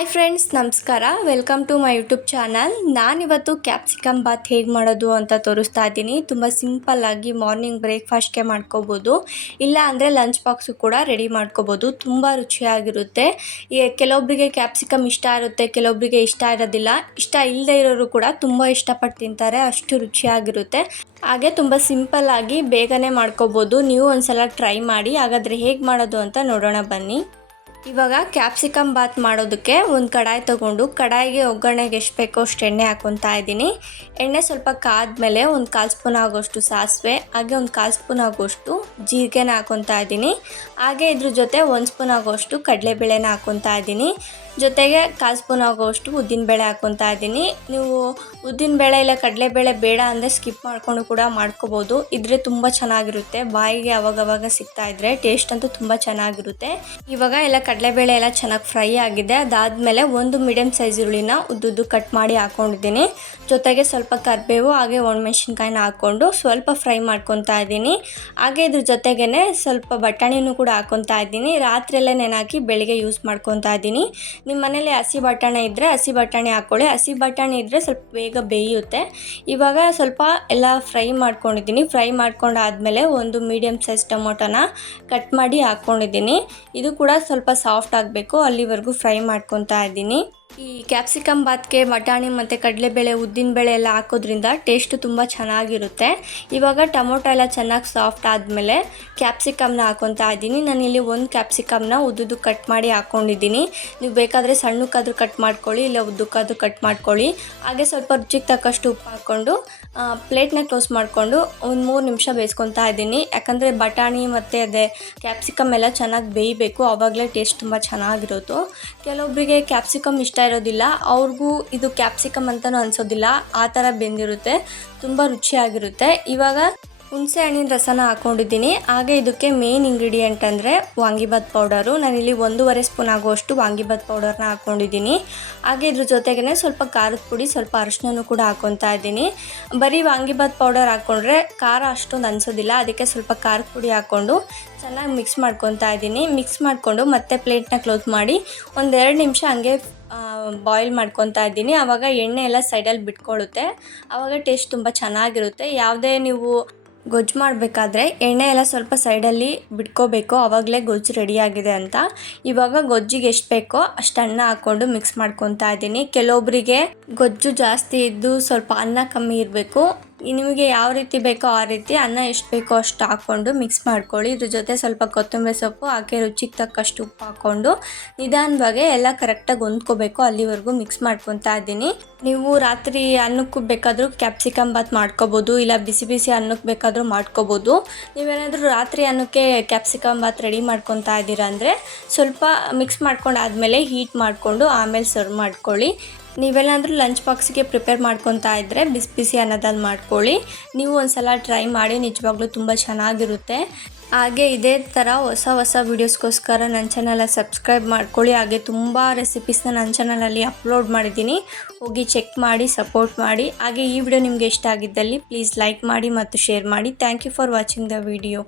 Hi friends, ನಮಸ್ಕಾರ. Welcome to my YouTube channel ನಾನಿವತ್ತು capsicum bath ಹೇಗೆ ಮಾಡೋದು ಅಂತ ತೋರಿಸ್ತಾ ಇದ್ದೀನಿ. ತುಂಬ ಸಿಂಪಲ್ಲಾಗಿ ಮಾರ್ನಿಂಗ್ ಬ್ರೇಕ್ಫಾಸ್ಟ್ಗೆ ಮಾಡ್ಕೋಬೋದು. ಇಲ್ಲ ಅಂದರೆ ಲಂಚ್ ಬಾಕ್ಸು ಕೂಡ ರೆಡಿ ಮಾಡ್ಕೋಬೋದು. ತುಂಬ ರುಚಿಯಾಗಿರುತ್ತೆ. ಕೆಲವೊಬ್ಬರಿಗೆ ಕ್ಯಾಪ್ಸಿಕಮ್ ಇಷ್ಟ ಇರುತ್ತೆ ಕೆಲವೊಬ್ಬರಿಗೆ ಇಷ್ಟ ಇರೋದಿಲ್ಲ. ಇಷ್ಟ ಇಲ್ಲದೆ ಇರೋರು ಕೂಡ ತುಂಬ ಇಷ್ಟಪಟ್ಟು ತಿಂತಾರೆ. ಅಷ್ಟು ರುಚಿಯಾಗಿರುತ್ತೆ. ಹಾಗೆ ತುಂಬ ಸಿಂಪಲ್ಲಾಗಿ ಬೇಗನೆ ಮಾಡ್ಕೋಬೋದು. ನೀವು ಒಂದು ಸಲ ಟ್ರೈ ಮಾಡಿ. ಹಾಗಾದರೆ ಹೇಗೆ ಮಾಡೋದು ಅಂತ ನೋಡೋಣ ಬನ್ನಿ. ಇವಾಗ ಕ್ಯಾಪ್ಸಿಕಮ್ ಬಾತ್ ಮಾಡೋದಕ್ಕೆ ಒಂದು ಕಡಾಯಿ ತೊಗೊಂಡು ಕಡಾಯಿಗೆ ಒಗ್ಗರಣೆಗೆ ಎಷ್ಟು ಬೇಕೋ ಅಷ್ಟು ಎಣ್ಣೆ ಹಾಕ್ಕೊತಾ ಇದ್ದೀನಿ. ಎಣ್ಣೆ ಸ್ವಲ್ಪ ಕಾದ್ಮೇಲೆ ಒಂದು ಕಾಲು ಸ್ಪೂನ್ ಆಗೋಷ್ಟು ಸಾಸಿವೆ, ಹಾಗೆ ಒಂದು ಕಾಲು ಸ್ಪೂನ್ ಆಗೋಷ್ಟು ಜೀರಿಗೆನ ಹಾಕ್ಕೊತಾ ಇದ್ದೀನಿ. ಹಾಗೆ ಇದ್ರ ಜೊತೆ ಒಂದು ಸ್ಪೂನ್ ಆಗೋಷ್ಟು ಕಡಲೆಬೇಳೆನ ಹಾಕ್ಕೊತಾ ಇದ್ದೀನಿ. ಜೊತೆಗೆ ಕಾಲು ಸ್ಪೂನ್ ಆಗೋಷ್ಟು ಉದ್ದಿನಬೇಳೆ ಹಾಕ್ಕೊತಾ ಇದ್ದೀನಿ. ನೀವು ಉದ್ದಿನಬೇಳೆ ಇಲ್ಲ ಕಡಲೆಬೇಳೆ ಬೇಡ ಅಂದರೆ ಸ್ಕಿಪ್ ಮಾಡಿಕೊಂಡು ಕೂಡ ಮಾಡ್ಕೋಬೋದು. ಇದ್ರೆ ತುಂಬ ಚೆನ್ನಾಗಿರುತ್ತೆ. ಬಾಯಿಗೆ ಅವಾಗವಾಗ ಸಿಗ್ತಾ ಇದ್ರೆ ಟೇಸ್ಟ್ ಅಂತೂ ತುಂಬ ಚೆನ್ನಾಗಿರುತ್ತೆ. ಇವಾಗ ಎಲ್ಲ ಕಡಲೆಬೇಳೆ ಎಲ್ಲ ಚೆನ್ನಾಗಿ ಫ್ರೈ ಆಗಿದೆ. ಅದಾದಮೇಲೆ ಒಂದು ಮೀಡಿಯಮ್ ಸೈಜ್ ಈರುಳ್ಳಿನ ಉದ್ದುದ್ದು ಕಟ್ ಮಾಡಿ ಹಾಕ್ಕೊಂಡಿದ್ದೀನಿ ಜೊತೆಗೆ ಸ್ವಲ್ಪ ಕರಿಬೇವು, ಹಾಗೆ ಒಣಮೆಣ್ಸಿನ್ಕಾಯಿನ ಹಾಕ್ಕೊಂಡು ಸ್ವಲ್ಪ ಫ್ರೈ ಮಾಡ್ಕೊತಾ ಇದ್ದೀನಿ. ಹಾಗೆ ಇದ್ರ ಜೊತೆಗೇ ಸ್ವಲ್ಪ ಬಟಾಣಿನೂ ಕೂಡ ಹಾಕ್ಕೊತಾ ಇದ್ದೀನಿ. ರಾತ್ರಿಯಲ್ಲೇ ಹಾಕಿ ಬೆಳಿಗ್ಗೆ ಯೂಸ್ ಮಾಡ್ಕೊತಾ ಇದ್ದೀನಿ. ನಿಮ್ಮ ಮನೇಲಿ ಹಸಿ ಬಟಾಣಿ ಇದ್ದರೆ ಹಸಿ ಬಟಾಣಿ ಹಾಕ್ಕೊಳ್ಳಿ. ಹಸಿ ಬಟಾಣಿ ಇದ್ದರೆ ಸ್ವಲ್ಪ ಬೇಗ ಬೇಯುತ್ತೆ. ಇವಾಗ ಸ್ವಲ್ಪ ಎಲ್ಲ ಫ್ರೈ ಮಾಡ್ಕೊಂಡಿದ್ದೀನಿ. ಫ್ರೈ ಮಾಡ್ಕೊಂಡಾದಮೇಲೆ ಒಂದು ಮೀಡಿಯಮ್ ಸೈಜ್ ಟೊಮೊಟೊನ ಕಟ್ ಮಾಡಿ ಹಾಕ್ಕೊಂಡಿದ್ದೀನಿ. ಇದು ಕೂಡ ಸ್ವಲ್ಪ ಸಾಫ್ಟ್ ಆಗಬೇಕು. ಅಲ್ಲಿವರೆಗೂ ಫ್ರೈ ಮಾಡ್ಕೊತಾ ಇದ್ದೀನಿ. ಈ ಕ್ಯಾಪ್ಸಿಕಮ್ ಬಾತ್ಗೆ ಬಟಾಣಿ ಮತ್ತು ಕಡಲೆಬೇಳೆ ಉದ್ದಿನಬೇಳೆ ಎಲ್ಲ ಹಾಕೋದ್ರಿಂದ ಟೇಸ್ಟು ತುಂಬ ಚೆನ್ನಾಗಿರುತ್ತೆ. ಇವಾಗ ಟೊಮೊಟೊ ಎಲ್ಲ ಚೆನ್ನಾಗಿ ಸಾಫ್ಟ್ ಆದಮೇಲೆ ಕ್ಯಾಪ್ಸಿಕಮ್ನ ಹಾಕೊತಾ ಇದ್ದೀನಿ. ನಾನಿಲ್ಲಿ ಒಂದು ಕ್ಯಾಪ್ಸಿಕಮ್ನ ಉದ್ದುದ್ದು ಕಟ್ ಮಾಡಿ ಹಾಕ್ಕೊಂಡಿದ್ದೀನಿ ನೀವು ಬೇಕಾದರೆ ಸಣ್ಣಕ್ಕಾದ್ರೂ ಕಟ್ ಮಾಡ್ಕೊಳ್ಳಿ, ಇಲ್ಲ ಉದ್ದಕ್ಕಾದ್ರೂ ಕಟ್ ಮಾಡ್ಕೊಳ್ಳಿ. ಹಾಗೆ ಸ್ವಲ್ಪ ರುಚಿಗೆ ತಕ್ಕಷ್ಟು ಉಪ್ಪು ಹಾಕ್ಕೊಂಡು ಪ್ಲೇಟ್ನ ಕ್ಲೋಸ್ ಮಾಡಿಕೊಂಡು ಒಂದು ಮೂರು ನಿಮಿಷ ಬೇಯಿಸ್ಕೊತಾ ಇದ್ದೀನಿ. ಯಾಕಂದರೆ ಬಟಾಣಿ ಮತ್ತು ಅದೇ ಕ್ಯಾಪ್ಸಿಕಮ್ ಎಲ್ಲ ಚೆನ್ನಾಗಿ ಬೇಯಬೇಕು. ಆವಾಗಲೇ ಟೇಸ್ಟ್ ತುಂಬ ಚೆನ್ನಾಗಿರೋದು. ಕೆಲವೊಬ್ಬರಿಗೆ ಕ್ಯಾಪ್ಸಿಕಮ್ ಇಷ್ಟ ಇರೋದಿಲ್ಲ. ಅವ್ರಿಗೂ ಇದು ಕ್ಯಾಪ್ಸಿಕಮ್ ಅಂತಲೂ ಅನಿಸೋದಿಲ್ಲ. ಆ ಥರ ಬೆಂದಿರುತ್ತೆ. ತುಂಬ ರುಚಿಯಾಗಿರುತ್ತೆ. ಇವಾಗ ಹುಣಸೆ ಹಣ್ಣಿನ ರಸನ ಹಾಕೊಂಡಿದ್ದೀನಿ. ಹಾಗೆ ಇದಕ್ಕೆ ಮೇನ್ ಇಂಗ್ರೀಡಿಯೆಂಟ್ ಅಂದರೆ ವಾಂಗಿಬಾತ್ ಪೌಡರು ನಾನಿಲ್ಲಿ ಒಂದೂವರೆ ಸ್ಪೂನ್ ಆಗುವಷ್ಟು ವಾಂಗಿಬಾತ್ ಪೌಡರ್ನ ಹಾಕ್ಕೊಂಡಿದ್ದೀನಿ ಹಾಗೆ ಇದ್ರ ಜೊತೆಗೇ ಸ್ವಲ್ಪ ಖಾರದ ಪುಡಿ, ಸ್ವಲ್ಪ ಅರಿಶಿನೂ ಕೂಡ ಹಾಕ್ಕೊತಾ ಇದ್ದೀನಿ. ಬರೀ ವಾಂಗಿಬಾತ್ ಪೌಡರ್ ಹಾಕ್ಕೊಂಡ್ರೆ ಖಾರ ಅಷ್ಟೊಂದು ಅನಿಸೋದಿಲ್ಲ. ಅದಕ್ಕೆ ಸ್ವಲ್ಪ ಖಾರದ ಪುಡಿ ಹಾಕ್ಕೊಂಡು ಚೆನ್ನಾಗಿ ಮಿಕ್ಸ್ ಮಾಡ್ಕೊತಾ ಇದ್ದೀನಿ. ಮಿಕ್ಸ್ ಮಾಡಿಕೊಂಡು ಮತ್ತೆ ಪ್ಲೇಟ್ನ ಕ್ಲೋಸ್ ಮಾಡಿ ಒಂದೆರಡು ನಿಮಿಷ ಹಂಗೆ ಬಾಯ್ಲ್ ಮಾಡ್ಕೊತಾ ಇದ್ದೀನಿ. ಆವಾಗ ಎಣ್ಣೆ ಎಲ್ಲ ಸೈಡಲ್ಲಿ ಬಿಟ್ಕೊಳ್ಳುತ್ತೆ ಆವಾಗ ಟೇಸ್ಟ್ ತುಂಬ ಚೆನ್ನಾಗಿರುತ್ತೆ. ಯಾವುದೇ ನೀವು ಗೊಜ್ಜು ಮಾಡಬೇಕಾದ್ರೆ ಎಣ್ಣೆ ಎಲ್ಲ ಸ್ವಲ್ಪ ಸೈಡಲ್ಲಿ ಬಿಟ್ಕೋಬೇಕು ಆವಾಗಲೇ ಗೊಜ್ಜು ರೆಡಿಯಾಗಿದೆ ಅಂತ. ಇವಾಗ ಗೊಜ್ಜಿಗೆ ಎಷ್ಟು ಬೇಕೋ ಅಷ್ಟು ಅನ್ನ ಹಾಕ್ಕೊಂಡು ಮಿಕ್ಸ್ ಮಾಡ್ಕೊತಾ ಇದ್ದೀನಿ. ಕೆಲವೊಬ್ಬರಿಗೆ ಗೊಜ್ಜು ಜಾಸ್ತಿ ಇದ್ದು ಸ್ವಲ್ಪ ಅನ್ನ ಕಮ್ಮಿ ಇರಬೇಕು. ನಿಮಗೆ ಯಾವ ರೀತಿ ಬೇಕೋ ಆ ರೀತಿ ಅನ್ನ ಎಷ್ಟು ಬೇಕೋ ಅಷ್ಟು ಹಾಕ್ಕೊಂಡು ಮಿಕ್ಸ್ ಮಾಡ್ಕೊಳ್ಳಿ. ಇದ್ರ ಜೊತೆ ಸ್ವಲ್ಪ ಕೊತ್ತಂಬರಿ ಸೊಪ್ಪು ಹಾಕಿ ರುಚಿಗೆ ತಕ್ಕಷ್ಟು ಉಪ್ಪು ಹಾಕ್ಕೊಂಡು ನಿಧಾನವಾಗಿ ಎಲ್ಲ ಕರೆಕ್ಟಾಗಿ ಹೊಂದ್ಕೋಬೇಕು. ಅಲ್ಲಿವರೆಗೂ ಮಿಕ್ಸ್ ಮಾಡ್ಕೊತಾ ಇದ್ದೀನಿ. ನೀವು ರಾತ್ರಿ ಅನ್ನಕ್ಕೂ ಬೇಕಾದರೂ ಕ್ಯಾಪ್ಸಿಕಮ್ ಬಾತ್ ಮಾಡ್ಕೋಬೋದು, ಇಲ್ಲ ಬಿಸಿ ಬಿಸಿ ಅನ್ನಕ್ಕೆ ಬೇಕಾದರೂ ಮಾಡ್ಕೋಬೋದು. ನೀವೇನಾದರೂ ರಾತ್ರಿ ಅನ್ನಕ್ಕೆ ಕ್ಯಾಪ್ಸಿಕಮ್ ಬಾತ್ ರೆಡಿ ಮಾಡ್ಕೊತಾ ಇದ್ದೀರಾ ಅಂದರೆ ಸ್ವಲ್ಪ ಮಿಕ್ಸ್ ಮಾಡ್ಕೊಂಡಾದ್ಮೇಲೆ ಹೀಟ್ ಮಾಡಿಕೊಂಡು ಆಮೇಲೆ ಸರ್ವ್ ಮಾಡ್ಕೊಳ್ಳಿ. ನೀವೆಲ್ಲಾದರೂ ಲಂಚ್ ಬಾಕ್ಸಿಗೆ ಪ್ರಿಪೇರ್ ಮಾಡ್ಕೊತಾ ಇದ್ದರೆ ಬಿಸಿ ಬಿಸಿ ಅನ್ನೋದಲ್ಲಿ ಮಾಡ್ಕೊಳ್ಳಿ. ನೀವು ಒಂದು ಸಲ ಟ್ರೈ ಮಾಡಿ ನಿಜವಾಗ್ಲೂ ತುಂಬ ಚೆನ್ನಾಗಿರುತ್ತೆ. ಹಾಗೆ ಇದೇ ಥರ ಹೊಸ ಹೊಸ ವೀಡಿಯೋಸ್ಗೋಸ್ಕರ ನನ್ನ ಚಾನಲ ಸಬ್ಸ್ಕ್ರೈಬ್ ಮಾಡ್ಕೊಳ್ಳಿ. ಹಾಗೆ ತುಂಬ ರೆಸಿಪೀಸ್ನ ನನ್ನ ಚಾನಲಲ್ಲಿ ಅಪ್ಲೋಡ್ ಮಾಡಿದ್ದೀನಿ. ಹೋಗಿ ಚೆಕ್ ಮಾಡಿ ಸಪೋರ್ಟ್ ಮಾಡಿ. ಹಾಗೆ ಈ ವಿಡಿಯೋ ನಿಮಗೆ ಇಷ್ಟ ಆಗಿದ್ದಲ್ಲಿ ಪ್ಲೀಸ್ ಲೈಕ್ ಮಾಡಿ ಮತ್ತು ಶೇರ್ ಮಾಡಿ. Thank you for watching the video